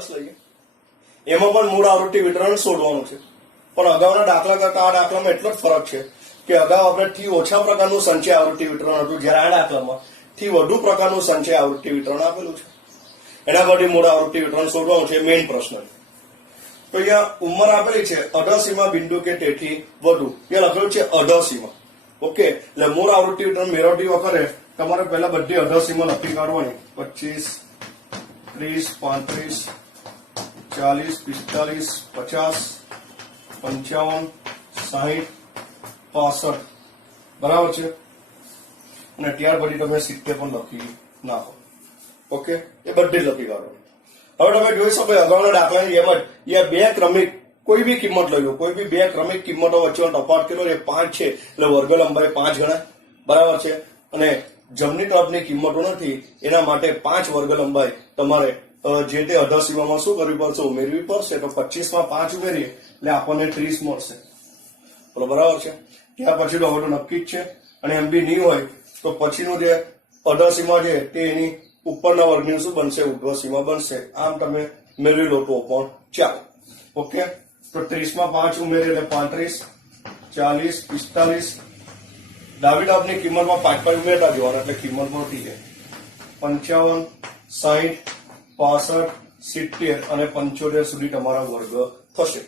10 લઈએ. એમાં પણ મૂળ આવૃત્તિ વિતરણ શોધવાનું છે, પણ અગાઉના દાખલા કરતા આ દાખલામાં એટલો જ ફરક છે કે અગાઉ આપણે થી ઓછા પ્રકારનું સંચય આવૃત્તિ વિતરણ હતું, જ્યારે આ દાખલામાં થી વધુ પ્રકારનું સંચય આવૃત્તિ વિતરણ આપેલું છે. એના પરથી મૂળ આવૃત્તિ વિતરણ શોધવાનું છે, મેઇન પ્રશ્ન. તો અહીંયા ઉંમર આપેલી છે 88 બિંદુ કે તેથી વધુ. અહીંયા લખેલું છે 88. ઓકે, એટલે મૂળ આવૃત્તિ વિતરણ મેળવતી વખતે તમારે પહેલા બધી 88 લખી કાઢવાની. 25, 30, 35, 40, 45, 50, 55, 60, 65. બરાબર છે. અને ત્યાર પછી તમે 70 પણ લખી નાખો. ઓકે, એ બધી જ લખી કાઢો. હવે તમે જોઈ શકો અગાઉના દાખલાની જેમ જ બે ક્રમિક કોઈ બી કિંમત લઈ લો, કોઈ બી બે ક્રમિક કિંમતો વચ્ચેનો તફાવત કેટલો છે? 5 છે, એટલે વર્ગ લંબાઈ 5 ગણાય. બરાબર છે. અને જમણી તરફની કિંમતો નથી, એના માટે 5 વર્ગ લંબાઈ તમારે જે તે 88 શું કરવી પડશે? ઉમેરવી પડશે. તો 25 માં 5 ઉમેરીએ એટલે આપણને 30 મળશે. બોલો, બરાબર છે. ત્યાર પછી તો હવે તો નક્કી જ છે. અને એમ બી નહીં હોય તો પછીનું જે 88 છે તે એની ઉપરના વર્ગની શું બનશે? ઉર્ધ્વ સીમા બનશે. આમ તમે મેળવી લો તો પણ ચાલો. ઓકે, તો 30 માં 5 ઉમેરીએ એટલે 35, 40, 45. ડાબી તરફની કિંમતમાં 5 ઉમેરતા જવાના એટલે કિંમત મળતી જાય. 55, 60, 65, 70 અને 75 સુધી તમારા વર્ગ થશે.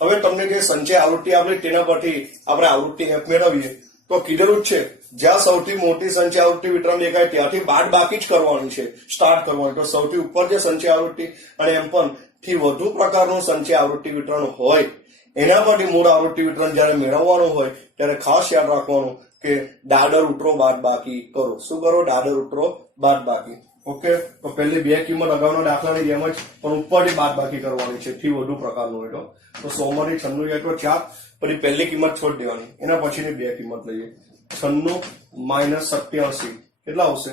હવે તમને જે સંચય આવૃત્તિ આપેલી તેના પરથી આપણે આવૃત્તિ એફ મેળવીએ તો કીધેલું જ છે જ્યાં સૌથી મોટી સંચય આવૃત્તિ વિતરણ દેખાય ત્યાંથી બાદ બાકી જ કરવાની છે, સ્ટાર્ટ કરવાની. તો સૌથી ઉપર જે સંચય આવૃત્તિ અને એમ પણ થી વધુ પ્રકારનું સંચય આવૃત્તિ વિતરણ હોય એના પરથી મૂળ આવૃત્તિ વિતરણ જયારે મેળવવાનું હોય ત્યારે ખાસ યાદ રાખવાનું કે દાદર ઉતરો બાદ બાકી કરો. શું કરો? દાદર ઉતરો બાદ બાકી. ઓકે, તો પહેલી બે કિંમત અગાઉના દાખલાની જેમ જ પણ ઉપરથી બાદ બાકી કરવાની છે થી વધુ પ્રકારનું હોય તો 100 માંથી 96 જાય તો 4, પછી પહેલી કિંમત છોડી દેવાની. એના પછીની બે કિંમત લઈએ. 96 માઇનસ 87 કેટલા આવશે?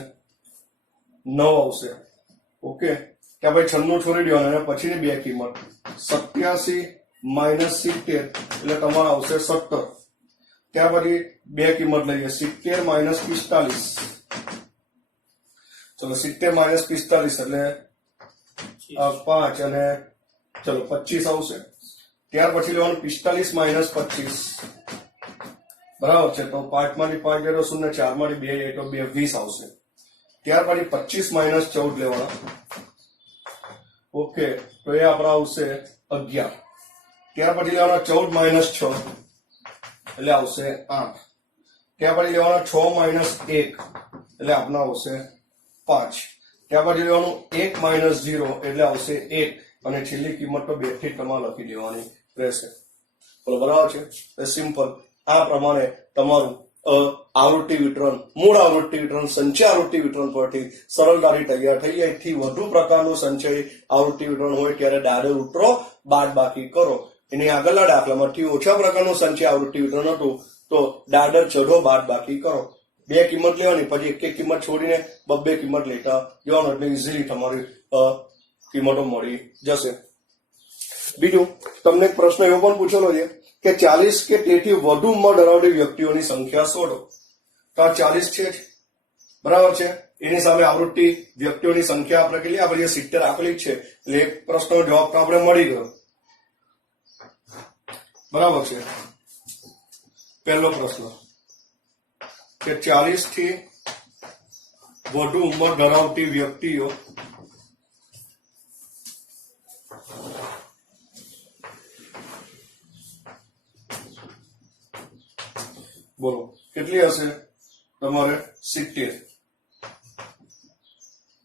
9 આવશે. ઓકે, ત્યાં પછી 96 છોડી દેવાના. અને પછીની બે કિંમત 87 માઇનસ 70 એટલે તમારે આવશે 17. ત્યાર પછી બે કિંમત લઈએ. 70 માઇનસ 45. ચલો 70 માઇનસ 45 એટલે 5 અને ચલો 25 આવશે. ત્યાર પછી લેવાનું 45 માઇનસ 25. બરાબર છે. તો 5 માંથી 5 જાય તો 0, 4 માંથી 2 જાય તો 2, 20 આવશે. ત્યાર પછી 25 માઇનસ 14 લેવાના. ઓકે, તો એ આપણા આવશે 11. ત્યાર પછી લેવાના 14 માઇનસ 6 એટલે આવશે 8. ત્યાર પછી લેવાના 6 માઇનસ 1 એટલે આપણા આવશે 5. ત્યાર પછી લેવાનું 1 માઇનસ 0 એટલે આવશે 1. અને છેલ્લી કિંમત તો 2 થી તમારે લખી દેવાની રહેશે. બોલો, બરાબર છે. સિમ્પલ. આ પ્રમાણે તમારું આવૃત્તિ વિતરણ, મૂળ આવૃત્તિ વિતરણ, સંચય આવૃત્તિ વિતરણ પરથી સરળતાથી તૈયાર થઈ જાય. થી વધુ પ્રકારનું સંચય આવૃત્તિ વિતરણ હોય ત્યારે દાદર ઉતરો બાદ બાકી કરો. એની આગળના દાખલામાં થી ઓછા પ્રકારનું સંચય આવૃત્તિ વિતરણ હતું તો દાદર ચઢો બાદ બાકી કરો. બે કિંમત લેવાની, પછી એક કિંમત છોડીને બે કિંમત લેતા જવાનું એટલે ઇઝીલી તમારી કિંમતો મળી જશે. બીજું તમને એક પ્રશ્ન એવો પણ પૂછેલો છે કે 40 કે તેથી વધુ ઉંમર ધરાવતી વ્યક્તિઓની સંખ્યા શોધો. તો આ 40 છે જ, બરાબર છે. એની સામે આવૃત્તિ વ્યક્તિઓની સંખ્યા આપણે કેટલી આપેલી? 70 આપેલી છે. એટલે એક પ્રશ્નનો જવાબ તો આપણે મળી ગયો. બરાબર છે. પહેલો પ્રશ્ન કે 40 થી વધુ ઉંમર ધરાવતી વ્યક્તિઓ બોલો કેટલી હશે? તમારે 70.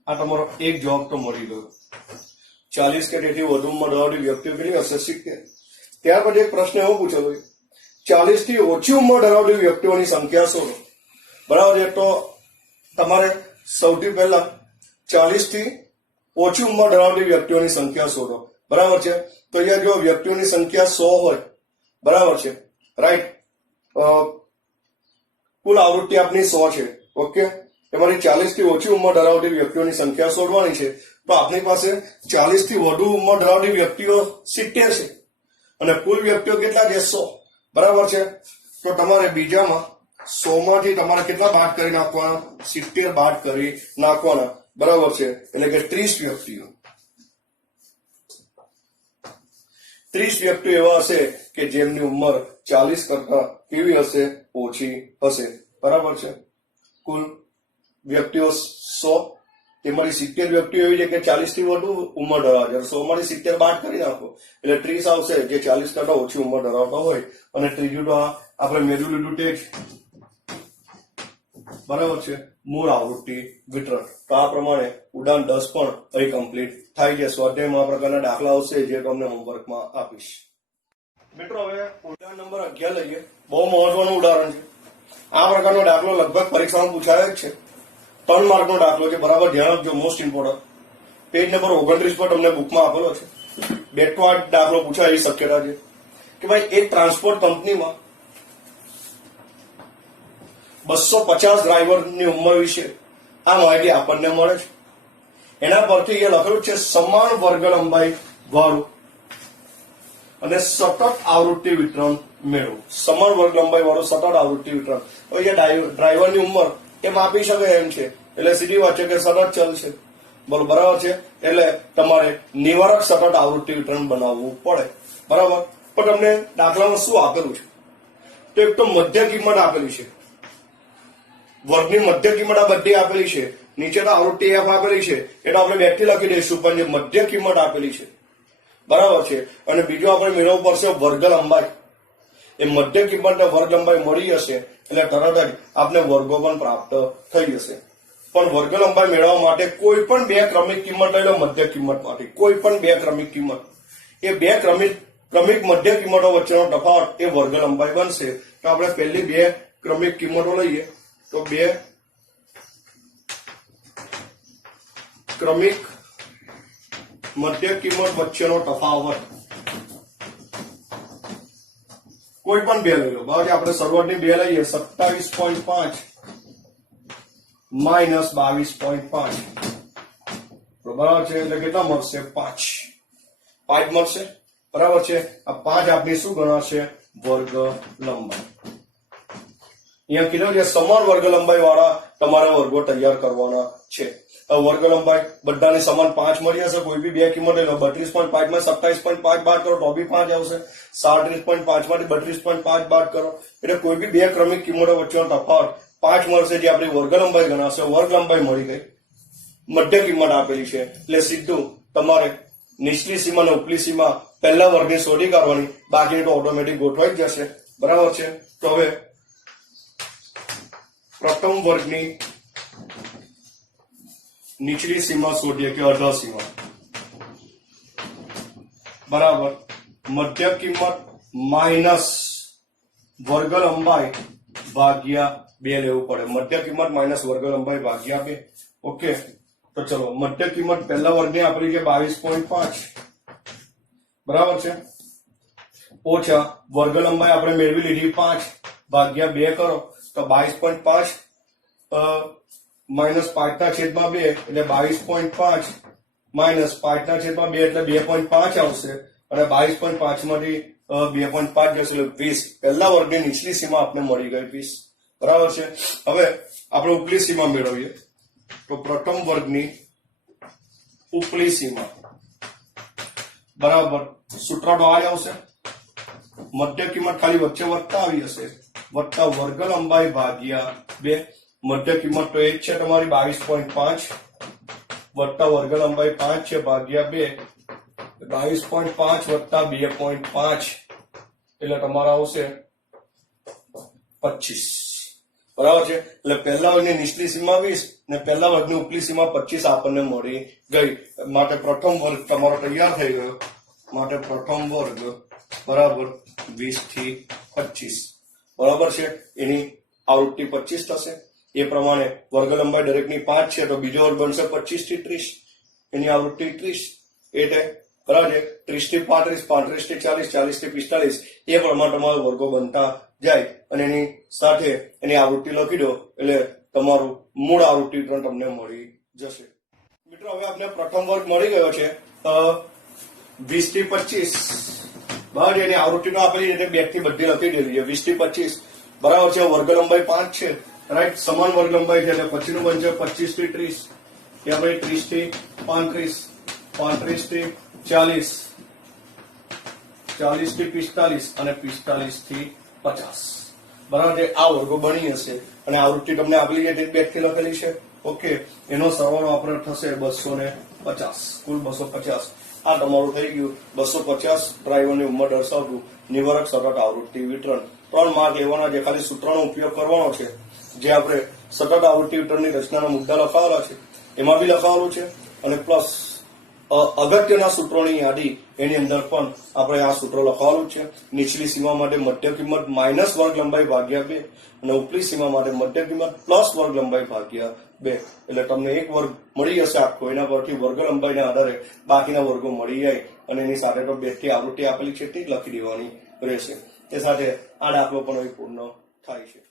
આ તમારો એક જવાબ તો મળી ગયો. 40 કે તેથી વધુ ઉંમર ધરાવતી વ્યક્તિઓ કેટલી હશે? 70. ત્યાર પછી એક પ્રશ્ન એવો પૂછેલો 40 થી ઓછી ઉંમર ધરાવતી વ્યક્તિઓની સંખ્યા શોધો. બરાબર છે. તો તમારે સૌથી પહેલા 40 થી ઓછી ઉંમર ધરાવતી વ્યક્તિઓની સંખ્યા શોધો. બરાબર છે. તો અહીંયા જો વ્યક્તિઓની સંખ્યા 100 હોય, બરાબર છે, રાઈટ, કુલ આવૃત્તિ આપની 100 છે. ઓકે, એમાંથી 40 થી ઓછી ઉંમર ધરાવતી વ્યક્તિઓની સંખ્યા શોધવાની છે. તો આપણી પાસે 40 થી વધુ ઉંમર ધરાવતી વ્યક્તિઓ 70 છે અને કુલ વ્યક્તિઓ કેટલા છે? 100. બરાબર છે. તો તમારે બીજામાં 100 માંથી તમારે કેટલા બાદ કરી નાખવાના? 70 બાદ કરી નાખવાના. બરાબર છે. એટલે કે 30 વ્યક્તિઓ. 30 વ્યક્તિઓ એવા હશે કે જેમની ઉંમર 40 કરતા કેવી હશે? ઓછી હશે. બરાબર છે. કુલ વ્યક્તિઓ 100, તેમાંથી 70 વ્યક્તિઓ એવી છે કે 40 થી વધુ ઉંમર ધરાવે છે. 100 માંથી 70 બાદ કરી નાખો એટલે 30 આવશે જે 40 કરતા ઓછી ઉંમર ધરાવતા હોય. અને ત્રીજું તો આપણે મેળવી લીધું તે જ. બરાબર છે. મૂળ આવૃત્તિ વિતરણ. તો આ પ્રમાણે ઉદાહરણ 10 પણ અહીં કમ્પ્લીટ થાય છે. સ્વાધ્યાયમાં આ પ્રકારના દાખલા આવશે જે તમને હોમવર્કમાં આપીશ. મિત્રો હવે ઉદાહરણ નંબર 11 લઈએ. બહુ મહત્વનું ઉદાહરણ છે. આ પ્રકારનો દાખલો લગભગ પરીક્ષામાં પૂછાયો જ છે. 3 માર્કનો દાખલો છે. બરાબર ધ્યાન આપજો. Most important. પેજ નંબર 29 પર તમને બુકમાં આપેલો છે. બેટો આ દાખલો પૂછાય એવી શક્યતા છે કે ભાઈ એક ટ્રાન્સપોર્ટ કંપનીમાં 250 ડ્રાઈવરની ઉંમર વિશે આ માહિતી આપણને મળે છે. એના પરથી એ લખેલું છે સમાન વર્ગ લંબાઈ વાળું અને સતત આવૃત્તિ વિતરણ મેળવો. સમાન વર્ગ લંબાઈ વાળું સતત આવૃત્તિ વિતરણ. હવે ડ્રાઈવરની ઉંમર એ માપી શકે એમ છે એટલે સીધી વાત છે કે સતત ચાલશે. બરાબર છે. એટલે તમારે નિવારક સતત આવૃત્તિ વિતરણ બનાવવું પડે. બરાબર. પણ તમને દાખલામાં શું આપેલું છે? તો એક તો મધ્ય કિંમત આપેલી છે. વર્ગની મધ્ય કિંમત આ બધી આપેલી છે. નીચે તો આવૃત્તિ એફ આપેલી છે એટલે આપણે 2 થી લખી દઈશું, પણ જે મધ્ય કિંમત આપેલી છે. બરાબર છે. અને બીજું આપણે મેળવવું પડશે વર્ગ લંબાઈ. એ મધ્ય કિંમતને વર્ગ લંબાઈ મળી જશે એટલે તરત જ આપણે વર્ગો પણ પ્રાપ્ત થઈ જશે. પણ વર્ગ લંબાઈ મેળવવા માટે કોઈ પણ 2 ક્રમિક કિંમત લઈ લો. મધ્ય કિંમત માટે કોઈ પણ 2 ક્રમિક કિંમત, એ 2 ક્રમિક મધ્ય કિંમતો વચ્ચેનો તફાવત એ વર્ગ લંબાઈ બનશે. તો આપણે પહેલી 2 ક્રમિક કિંમતો લઈએ તો 2 ક્રમિક મધ્ય કિંમત વચ્ચેનો તફાવત કોઈ પણ 2 લઈ લો. બરાબર. આપણે શરૂઆતની 2 લઈએ. 27.5 માઇનસ 22.5. બરાબર છે. એટલે કેટલા મળશે? 5 મળશે. બરાબર છે. આ 5 આપણી શું ગણાશે? વર્ગ લંબાઈ. અહીંયા કીધું છે સમાન વર્ગ લંબાઈ વાળા તમારે વર્ગો તૈયાર કરવાના છે. વર્ગ લંબાઈ બધાને સમાન 5 મળી હશે. કોઈ બી 2 કિંમત લઈ લો. 32.5 માં 27.5 બાદ કરો તો બી 5 આવશે. 37.5 માંથી 32.5 બાદ કરો એટલે કોઈ બી 2 ક્રમિક કિંમતો વચ્ચેનો તફાવત 5 મળશે, જે આપણી વર્ગ લંબાઈ ગણાશે. વર્ગ લંબાઈ મળી ગઈ. મધ્ય કિંમત આપેલી છે એટલે સીધું તમારે નીચલી સીમા અને ઉપલી સીમા પહેલા વર્ગની શોધી કાઢવાની, બાકી તો ઓટોમેટિક ગોઠવાઈ જ જશે. બરાબર છે. તો હવે પ્રથમ વર્ગની નીચલી સીમા શોધીએ કે અડધા સીમા. બરાબર. મધ્ય કિંમત માઇનસ વર્ગ લંબાઈ ભાગ્યા 2 લેવું પડે. મધ્ય કિંમત માઇનસ વર્ગ લંબાઈ ભાગ્યા 2. ઓકે. તો ચલો મધ્ય કિંમત પહેલા વર્ગની આપેલી છે 22.5. બરાબર છે. ઓછા વર્ગ લંબાઈ આપણે મેળવી લીધી 5 ભાગ્યા 2 કરો તો 22.5 માઇનસ 5/2 એટલે 22.5 માઇનસ 5/2 એટલે 2.5 આવશે. અને 22.5 માંથી 2.5 જશે એટલે 20. પહેલા વર્ગની નીચલી સીમા આપણે મળી ગઈ 20. બરાબર છે. હવે આપણે ઉપલી સીમા મેળવીએ તો પ્રથમ વર્ગની ઉપલી સીમા બરાબર સૂત્ર તો આ જ આવશે. મધ્ય કિંમત ખાલી વચ્ચે વત્તા આવી હશે. વત્તા વર્ગ લંબાઈ ભાગ્યા 2. મધ્ય કિંમત તો એ જ છે તમારી 22.5 વત્તા વર્ગ લંબાઈ 5 છે ભાગ્યા 2. 22.5 વત્તા 2.5 એટલે તમારા આવશે 25. બરાબર છે. એટલે પહેલા વર્ગની નીચલી સીમા 20 ને પહેલા વર્ગની ઉપલી સીમા 25 આપણને મળી ગઈ. માટે પ્રથમ વર્ગ તમારો તૈયાર થઈ ગયો. માટે પ્રથમ વર્ગ બરાબર 20 થી 25. બરાબર છે. એની આવૃત્તિ 25 થશે. એ પ્રમાણે વર્ગ લંબાઈ દરેકની 5 છે તો બીજો વર્ગ બનશે 25 થી 30. એની આવૃત્તિ 30 એટલે બરાબર છે. 30 થી 35, 35 થી 40, 40 થી 45 એ પ્રમાણે તમારા વર્ગો બનતા જાય અને એની સાથે એની આવૃત્તિ લખી દો એટલે તમારું મૂળ આવૃત્તિ પણ તમને મળી જશે. મિત્રો હવે આપણે પ્રથમ વર્ગ મળી ગયો છે 20 થી 25. બરાબર. એની આવૃત્તિ નો આપેલી એટલે 2 થી બધી લખી દેલી છે. 20 થી 25 બરાબર છે. વર્ગ લંબાઈ 5 છે. રાઈટ. સમાન વર્ગ લંબાઈ છે એટલે પછીનું બનશે 25 થી 30. ત્યાં ભાઈ 30 થી 35, 35 થી 40, 40 થી 45 અને 45 થી 50 બરાબર છે. આ વર્ગો બની હશે અને આવૃત્તિ તમને આપેલી છે તે બેગથી લખેલી છે. ઓકે, એનો સરવાળો આપણે થશે 250, કુલ 250. આ તમારું થઈ ગયું 250 ડ્રાઈવરની ઉંમર દર્શાવતું નિવારક સતત આવૃત્તિ વિતરણ. 3 માર્ક લેવાના છે, ખાલી સૂત્રનો ઉપયોગ કરવાનો છે. જે આપણે સતત આવૃત્તિ વિતરણની રચનાના મુદ્દા લખાવેલા છે એમાં બી લખાવેલું છે, અને પ્લસ અગત્યના સૂત્રોની યાદી એની અંદર પણ આપણે આ સૂત્ર લખાવેલું છે. નીચલી સીમા માટે મધ્ય કિંમત માઇનસ વર્ગ લંબાઈ ભાગ્યા 2 અને ઉપલી સીમા માટે મધ્ય કિંમત પ્લસ વર્ગ લંબાઈ ભાગ્યા 2. એટલે તમને એક વર્ગ મળી જશે આખો, એના પરથી વર્ગ લંબાઈના આધારે બાકીના વર્ગો મળી જાય અને એની સાથે તો બેગથી આવૃત્તિ આપેલી છે તે લખી દેવાની રહેશે. તે સાથે આ દાખલો પણ અહીં પૂર્ણ થાય છે.